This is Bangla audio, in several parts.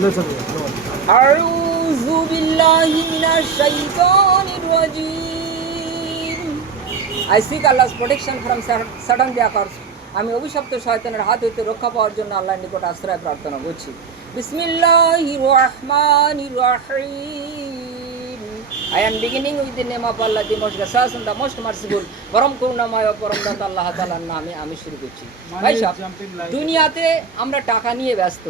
আউযু বিল্লাহি মিনাশ শাইতানির রাজিম। I seek Allah's protection from Satan the accursed. আমি অভিশপ্ত শয়তানের হাত হইতে রক্ষা পাওয়ার জন্য আল্লাহর নিকট আশ্রয় প্রার্থনা করছি। বিসমিল্লাহির রহমানির রহিম। I am beginning with the name of Allah, the most gracious and the most merciful. পরম করুণাময় ও পরম দাতা আল্লাহ তাআলার নামে আমি শুরু করছি। ভাই সাহেব, দুনিয়াতে আমরা টাকা নিয়ে ব্যস্ত।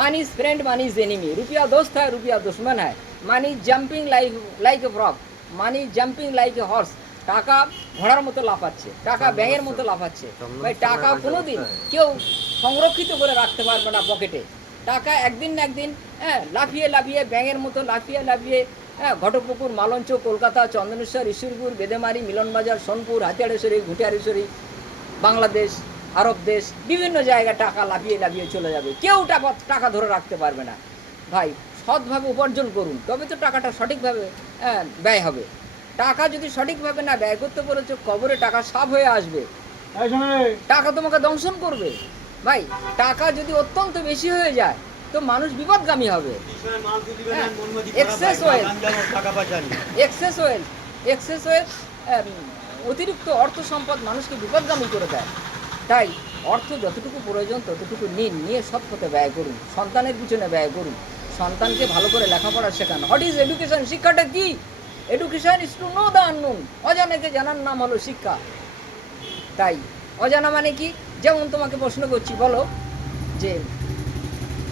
Money is friend, money is enemy. রুপিয়া দোস্ত হয়, রুপিয়া দুশ্মন হয়। Money jumping like a frog, money jumping like a horse. টাকা ঘোড়ার মতো লাফাচ্ছে, টাকা ব্যাঙের মতো লাফাচ্ছে। ভাই টাকা কোনোদিন কেউ সংরক্ষিত করে রাখতে পারবে না পকেটে। টাকা একদিন না একদিন লাফিয়ে লাফিয়ে ব্যাঙের মতো লাফিয়ে লাফিয়ে ঘটকপুকুর, মালঞ্চ, কলকাতা, চন্দনেশ্বর, ঈশ্বরপুর, বেদেমারি, মিলনবাজার, সোনপুর, হাতিয়ারেশ্বরী, ঘুটিয়ারেশ্বরী, বাংলাদেশ, আরব দেশ, বিভিন্ন জায়গায় টাকা লাফিয়ে লাফিয়ে চলে যাবে। কেউ টাকা ধরে রাখতে পারবে না। ভাই সৎভাবে উপার্জন করুন, তবে তো টাকাটা সঠিকভাবে ব্যয় হবে। টাকা যদি সঠিকভাবে না ব্যয় করতে পেরেছ, কবরে টাকা সাফ হয়ে আসবে, টাকা তোমাকে দংশন করবে। ভাই টাকা যদি অত্যন্ত বেশি হয়ে যায় তো মানুষ বিপদগামী হবে। এক্সেস ওয়েলথ, অতিরিক্ত অর্থ সম্পদ মানুষকে বিপদগামী করে দেয়। তাই অর্থ যতটুকু প্রয়োজন ততটুকু নিয়ে সৎ পথে ব্যয় করুন, সন্তানের পিছনে ব্যয় করুন, সন্তানকে ভালো করে লেখাপড়া শেখান। What is education? শিক্ষাটা কি? Education is to know the unknown. অজানাকে জানার নাম হলো শিক্ষা। তাই অজানা মানে কি? যেমন তোমাকে প্রশ্ন করছি, বলো যে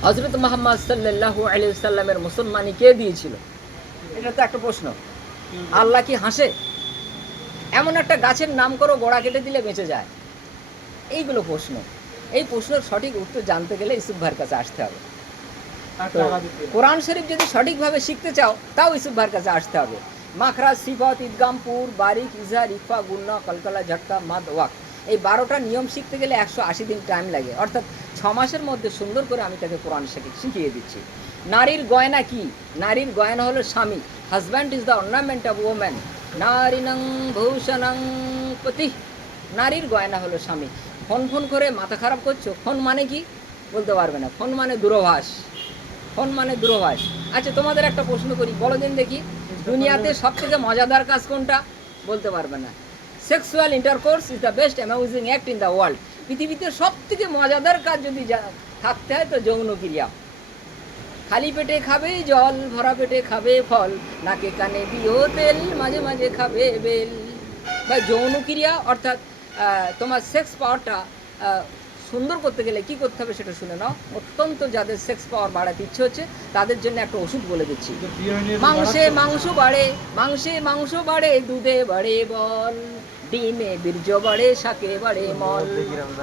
হযরত মুহাম্মদ সাল্লাল্লাহু আলাইহি ওয়াসাল্লামের মুসলমানি কে দিয়েছিল? এটা তো একটা প্রশ্ন। আল্লাহ কি হাসে? এমন একটা গাছের নাম করো, গোড়া কেটে দিলে বেঁচে যায়। এইগুলো প্রশ্ন। এই প্রশ্নের সঠিক উত্তর জানতে গেলে ইউসুফ ভাইয়ের কাছে আসতে হবে। কোরআন শরীফ যদি সঠিকভাবে শিখতে চাও তাও ইউসুফ ভাইয়ের কাছে আসতে হবে। মাখরাজ, সিফাত, ইদগাম, পুর, বারিক, ইজহার, ইকফা, গুন্না, কলকলা, ঝটকা, মাদ, ওয়াক, এই 12টা নিয়ম শিখতে গেলে 180 দিন টাইম লাগে। অর্থাৎ 6 মাসের মধ্যে সুন্দর করে আমি তাকে কোরআন শিখিয়ে দিচ্ছি। নারীর গয়না কি? নারীর গয়না হলো স্বামী। Husband is the ornament of woman. নারীণং ভূষণং পতি। নারীর গয়না হলো স্বামী। ফোন করে মাথা খারাপ করছো, ফোন মানে কি বলতে পারবে না। ফোন মানে দূরভাষ, ফোন মানে দূরভাষ। আচ্ছা তোমাদের একটা প্রশ্ন করি, বলো দিন দেখি, দুনিয়াতে সবথেকে মজাদার কাজ কোনটা? বলতে পারবে না। Sexual intercourse is the best amazing act in the world. পৃথিবীতে সবথেকে মজাদার কাজ যদি থাকতে হয় তো যৌন ক্রিয়া। খালি পেটে খাবে জল, ভরা পেটে খাবে ফল, নাকে কানে দিও তেল, মাঝে মাঝে খাবে বেল। বা যৌন ক্রিয়া অর্থাৎ তোমার সেক্স পাওয়ারটা সুন্দর করতে গেলে কী করতে হবে সেটা শুনে নাও। অত্যন্ত যাদের সেক্স পাওয়ার বাড়াতে ইচ্ছে হচ্ছে তাদের জন্য একটা ওষুধ বলে দিচ্ছি। মাংসে মাংস বাড়ে, মাংস বাড়ে, দুধে বাড়ে বল, ডিমে বীর্য বাড়ে, শাকে বাড়ে মল।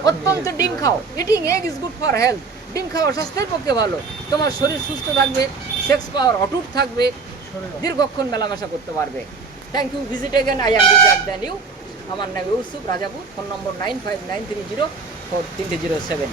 অত্যন্ত ডিম খাও। Eating egg is good for health. ডিম খাওয়া স্বাস্থ্যের পক্ষে ভালো। তোমার শরীর সুস্থ থাকবে, সেক্স পাওয়ার অটুট থাকবে, দীর্ঘক্ষণ মেলামেশা করতে পারবে। Thank you. Visit again. I am bizarre than you. আমার নাম ইউসুফ, রাজাপুর। ফোন নম্বর 9593043307।